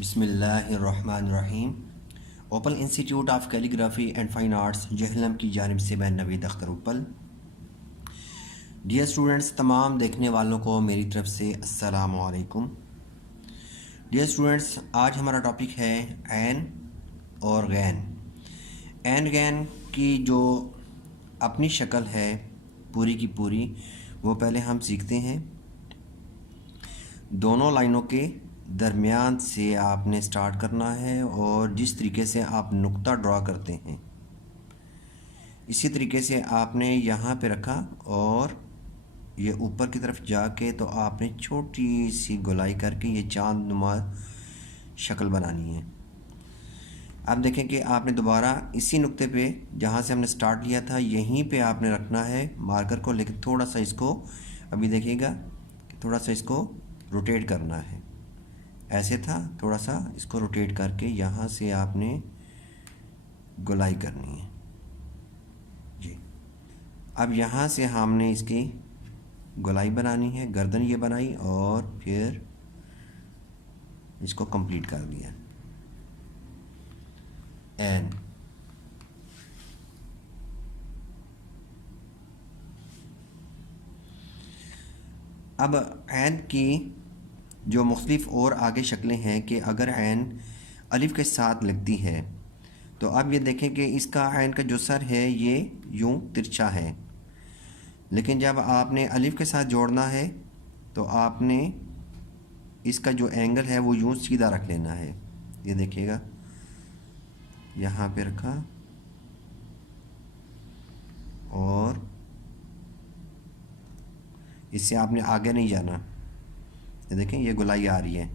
बिस्मिल्लाहिर्रहमानिर्रहीम। Open institute of calligraphy and fine arts Jhelum की जानिब से मैं नवीद अख्तर उपल। डियर स्टूडेंट्स, तमाम देखने वालों को मेरी तरफ से अस्सलाम वालेकुम। डियर स्टूडेंट्स, आज हमारा टॉपिक है ऐन और गैन। ऐन गैन की जो अपनी शक्ल है पूरी की पूरी, वो पहले हम सीखते हैं। दोनों लाइनों के दरमियान से आपने स्टार्ट करना है और जिस तरीके से आप नुक्ता ड्रा करते हैं इसी तरीके से आपने यहाँ पे रखा और ये ऊपर की तरफ जाके तो आपने छोटी सी गोलाई करके ये चांद नुमा शक्ल बनानी है। अब देखें कि आपने दोबारा इसी नुक्ते पे जहाँ से हमने स्टार्ट लिया था यहीं पे आपने रखना है मार्कर को, लेकिन थोड़ा सा इसको अभी देखिएगा कि थोड़ा सा इसको रोटेट करना है। ऐसे था, थोड़ा सा इसको रोटेट करके यहाँ से आपने गोलाई करनी है जी। अब यहाँ से हमने इसकी गोलाई बनानी है, गर्दन ये बनाई और फिर इसको कंप्लीट कर दिया। एन अब ऐन की जो मुख्तलिफ और आगे शक्लें हैं कि अगर ऐन अलिफ के साथ लगती है तो अब ये देखें कि इसका ऐन का जो सर है ये यूं तिरछा है, लेकिन जब आपने अलिफ के साथ जोड़ना है तो आपने इसका जो एंगल है वो यूं सीधा रख लेना है। ये देखिएगा, यहाँ पे रखा और इससे आपने आगे नहीं जाना। ये देखें, ये गोलाई आ रही है।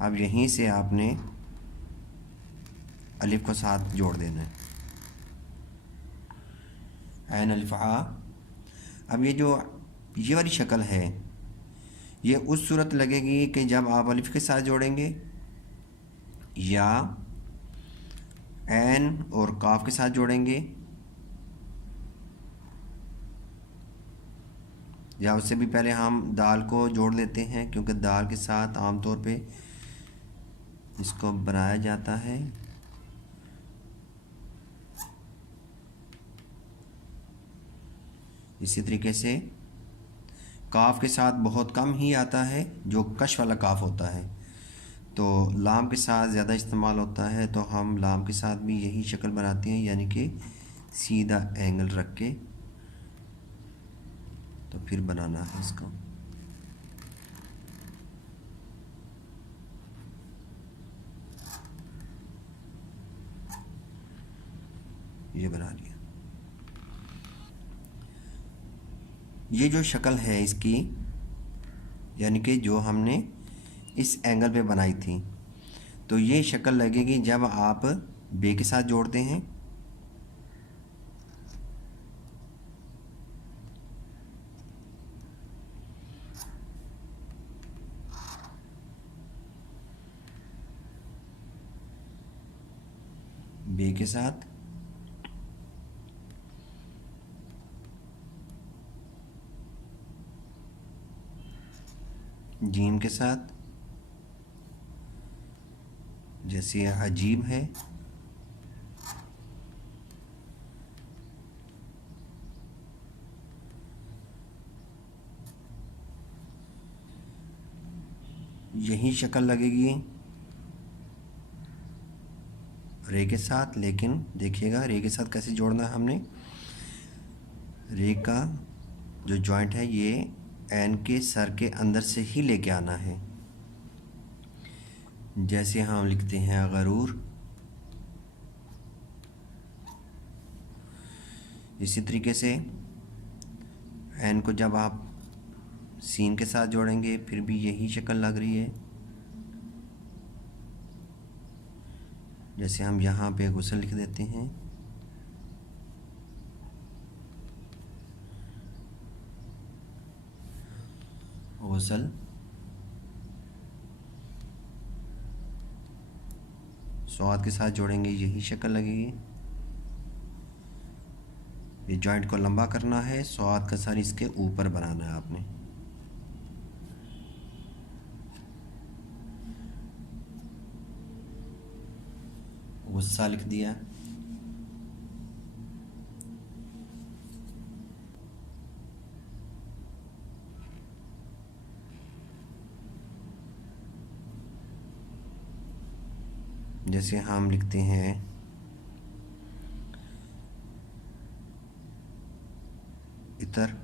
अब यहीं से आपने अलिफ को साथ जोड़ देना है, ऐन अलिफ आ। अब ये वाली शक्ल है ये उस सूरत लगेगी कि जब आप अलिफ के साथ जोड़ेंगे या ऐन और काफ के साथ जोड़ेंगे या उससे भी पहले हम दाल को जोड़ लेते हैं, क्योंकि दाल के साथ आमतौर पे इसको बनाया जाता है। इसी तरीके से काफ के साथ बहुत कम ही आता है, जो कश वाला काफ होता है, तो लाम के साथ ज़्यादा इस्तेमाल होता है। तो हम लाम के साथ भी यही शक्ल बनाते हैं, यानी कि सीधा एंगल रख के तो फिर बनाना है इसको। ये बना लिया। ये जो शक्ल है इसकी, यानी कि जो हमने इस एंगल पे बनाई थी, तो ये शक्ल लगेगी जब आप बे के साथ जोड़ते हैं। बे के साथ जीम के साथ, जैसे अजीब है, यही शक्ल लगेगी रे के साथ। लेकिन देखिएगा रे के साथ कैसे जोड़ना है हमने। रे का जो जॉइंट है ये एन के सर के अंदर से ही लेके आना है, जैसे हम लिखते हैं गरूर। इसी तरीके से एन को जब आप सीन के साथ जोड़ेंगे फिर भी यही शक्ल लग रही है, जैसे हम यहाँ पे गुसल लिख देते हैं। गुसल स्वाद के साथ जोड़ेंगे यही शक्ल लगेगी। ये जॉइंट को लंबा करना है, स्वाद का सर इसके ऊपर बनाना है आपने। गुस्सा लिख दिया। जैसे हम लिखते हैं इतर,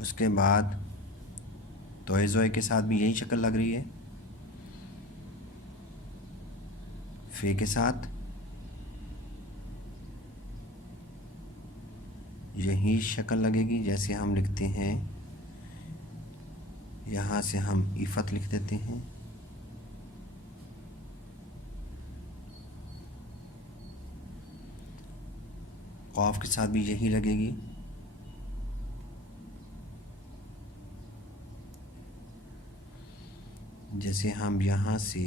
उसके बाद तोए ज़ोए के साथ भी यही शक्ल लग रही है, फे के साथ यही शक्ल लगेगी। जैसे हम लिखते हैं, यहाँ से हम इफ़त लिख देते हैं, क़ाफ के साथ भी यही लगेगी। जैसे हम यहाँ से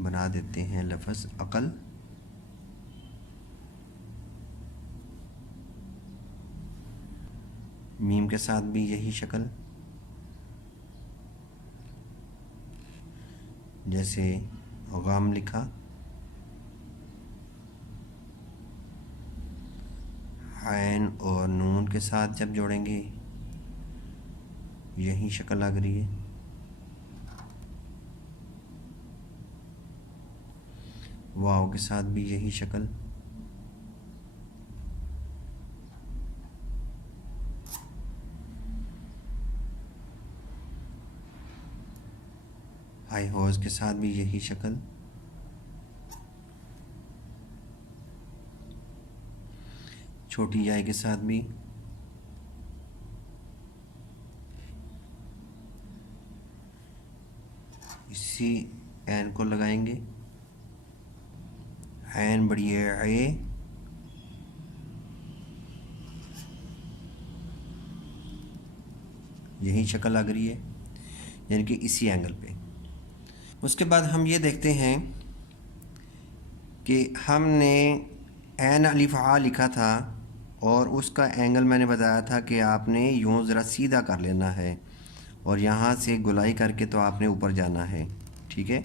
बना देते हैं लफ्ज़ अक़ल, मीम के साथ भी यही शक्ल। जैसे गम लिखा, ऐन और नून के साथ जब जोड़ेंगे यही शक्ल लग रही है। वाव के साथ भी यही शक्ल। हाई होज के साथ भी यही शक्ल। छोटी याई के साथ भी। इसी एन को लगाएंगे, ऐन बड़ी है, यही शक्ल लग रही है, यानी कि इसी एंगल पे। उसके बाद हम ये देखते हैं कि हमने ऐन अलिफ आ लिखा था और उसका एंगल मैंने बताया था कि आपने यूँ ज़रा सीधा कर लेना है और यहाँ से गुलाई करके तो आपने ऊपर जाना है। ठीक है,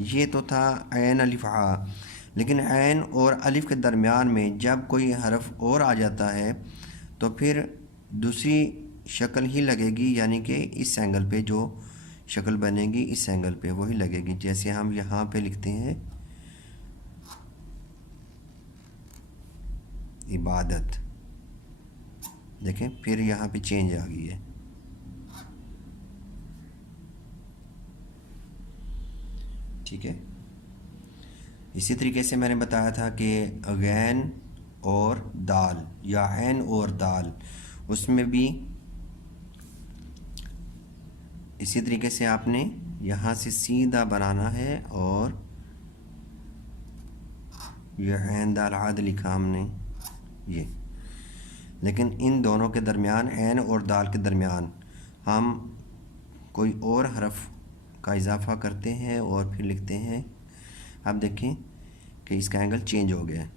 ये तो था ऐन अलिफ आ। लेकिन ऐन और अलिफ के दरमियान में जब कोई हरफ और आ जाता है तो फिर दूसरी शक्ल ही लगेगी, यानी कि इस एंगल पे जो शक्ल बनेगी इस एंगल पे वही लगेगी। जैसे हम यहाँ पे लिखते हैं इबादत, देखें फिर यहाँ पे चेंज आ गई है। ठीक है, इसी तरीके से मैंने बताया था कि गैन और दाल या ऐन और दाल, उसमें भी इसी तरीके से आपने यहाँ से सीधा बनाना है और यह ऐन दाल आद लिखा हमने ये। लेकिन इन दोनों के दरमियान, ऐन और दाल के दरमियान हम कोई और हरफ का इजाफ़ा करते हैं और फिर लिखते हैं। अब देखें कि इसका एंगल चेंज हो गया।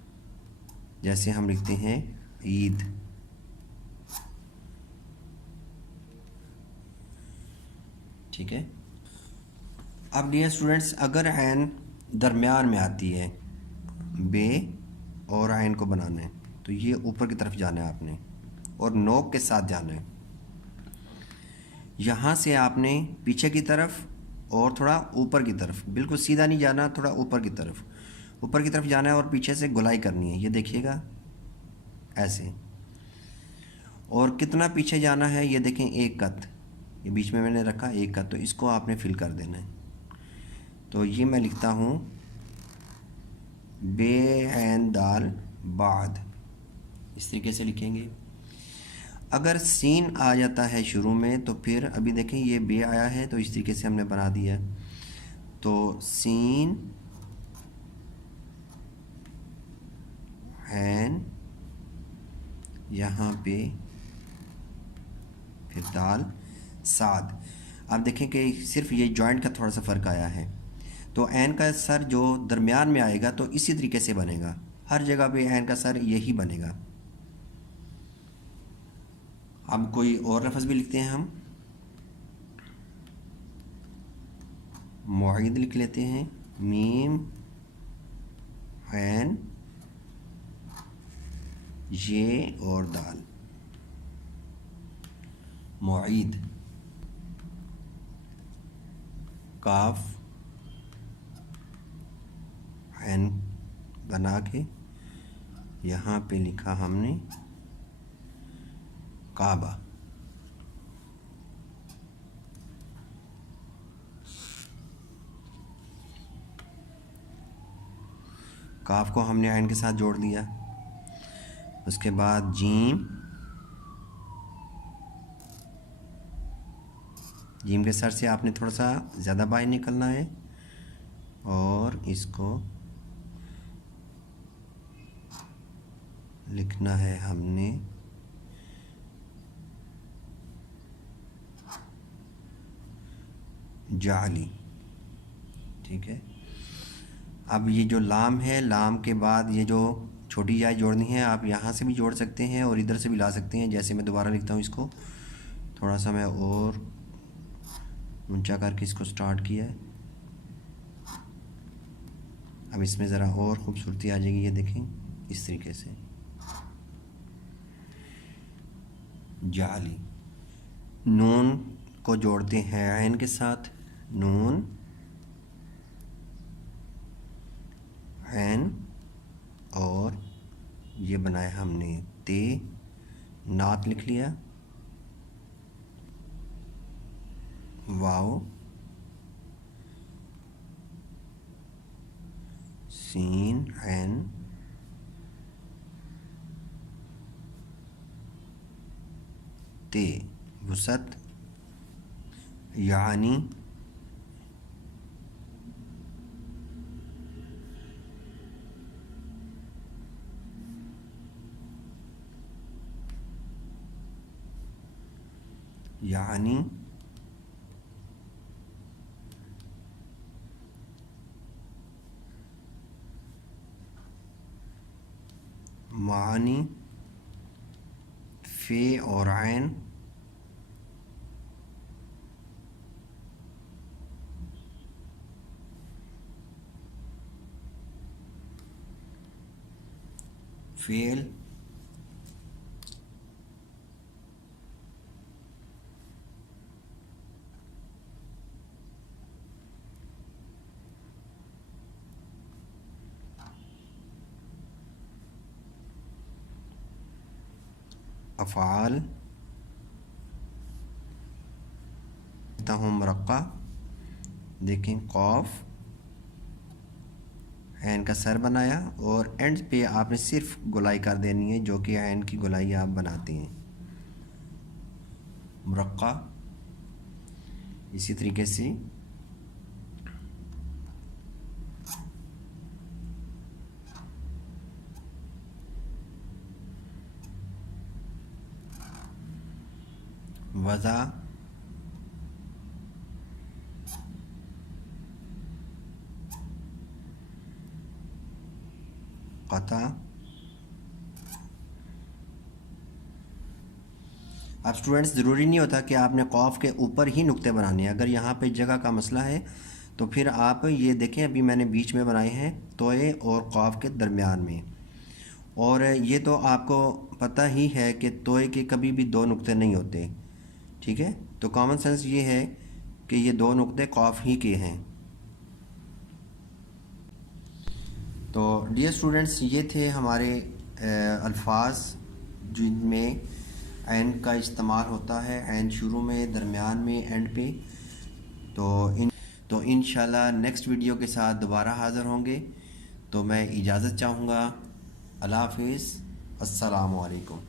जैसे हम लिखते हैं ईद, ठीक है। अब डियर स्टूडेंट्स, अगर ऐन दरमियान में आती है, बे और ऐन को बनाना है तो ये ऊपर की तरफ जाना है आपने और नोक के साथ जाना है। यहाँ से आपने पीछे की तरफ और थोड़ा ऊपर की तरफ, बिल्कुल सीधा नहीं जाना, थोड़ा ऊपर की तरफ जाना है और पीछे से गुलाई करनी है। ये देखिएगा ऐसे। और कितना पीछे जाना है ये देखें, एक कत, ये बीच में मैंने रखा एक कत, तो इसको आपने फिल कर देना है। तो ये मैं लिखता हूँ बे ऐन दाल बाद, इस तरीके से लिखेंगे। अगर सीन आ जाता है शुरू में तो फिर अभी देखें ये बे आया है तो इस तरीके से हमने बना दिया। तो सीन ऐन, यहाँ पे फिर दाल साद। आप देखें कि सिर्फ ये जॉइंट का थोड़ा सा फ़र्क आया है। तो ऐन का सर जो दरमियान में आएगा तो इसी तरीके से बनेगा, हर जगह पे ऐन का सर यही बनेगा। अब कोई और लफ्ज़ भी लिखते हैं हम, मुईद लिख लेते हैं, मीम ऐन ये और दाल, मुईद। काफ ऐन बना के यहाँ पे लिखा हमने काबा। काफ को हमने ऐन के साथ जोड़ दिया। उसके बाद जीम के सर से आपने थोड़ा सा ज़्यादा बाहर निकलना है और इसको लिखना है हमने जाली। ठीक है। अब ये जो लाम है, लाम के बाद ये जो छोटी जाय जोड़नी है, आप यहाँ से भी जोड़ सकते हैं और इधर से भी ला सकते हैं। जैसे मैं दोबारा लिखता हूँ इसको, थोड़ा सा मैं और ऊंचा करके इसको स्टार्ट किया है। अब इसमें ज़रा और ख़ूबसूरती आ जाएगी, ये देखें इस तरीके से जाली। नून को जोड़ते हैं ऐन के साथ, नून ऐन, और ये बनाया हमने ते, नात लिख लिया, वाव, सीन ऐन, ते, वसत, यानी, यानी, मानी, फे और ऐन, फेल, अफ़ाल, हूँ मरक्का। देखें कॉफ, ऐन का सर बनाया और एंड पे आपने सिर्फ गोलाई कर देनी है, जो कि ऐन की गोलाई आप बनाते हैं, मरक्का। इसी तरीके से वज़ा, क़ता। अब स्टूडेंट्स, ज़रूरी नहीं होता कि आपने क़ौफ़ के ऊपर ही नुक्ते बनाने हैं। अगर यहाँ पे जगह का मसला है तो फिर आप ये देखें, अभी मैंने बीच में बनाए हैं, तोए और क़ौफ़ के दरमियान में। और ये तो आपको पता ही है कि तोए के कभी भी दो नुक्ते नहीं होते। ठीक है, तो कॉमन सेंस ये है कि ये दो नुक्ते क़ौफ़ ही के हैं। तो डियर स्टूडेंट्स, ये थे हमारे अल्फाज जिनमें ऐन का इस्तेमाल होता है, ऐन शुरू में, दरमियान में, एंड पे। तो इंशाल्लाह नेक्स्ट वीडियो के साथ दोबारा हाज़िर होंगे। तो मैं इजाज़त चाहूँगा। अल्लाह हाफ़िज़, अस्सलामु अलैकुम।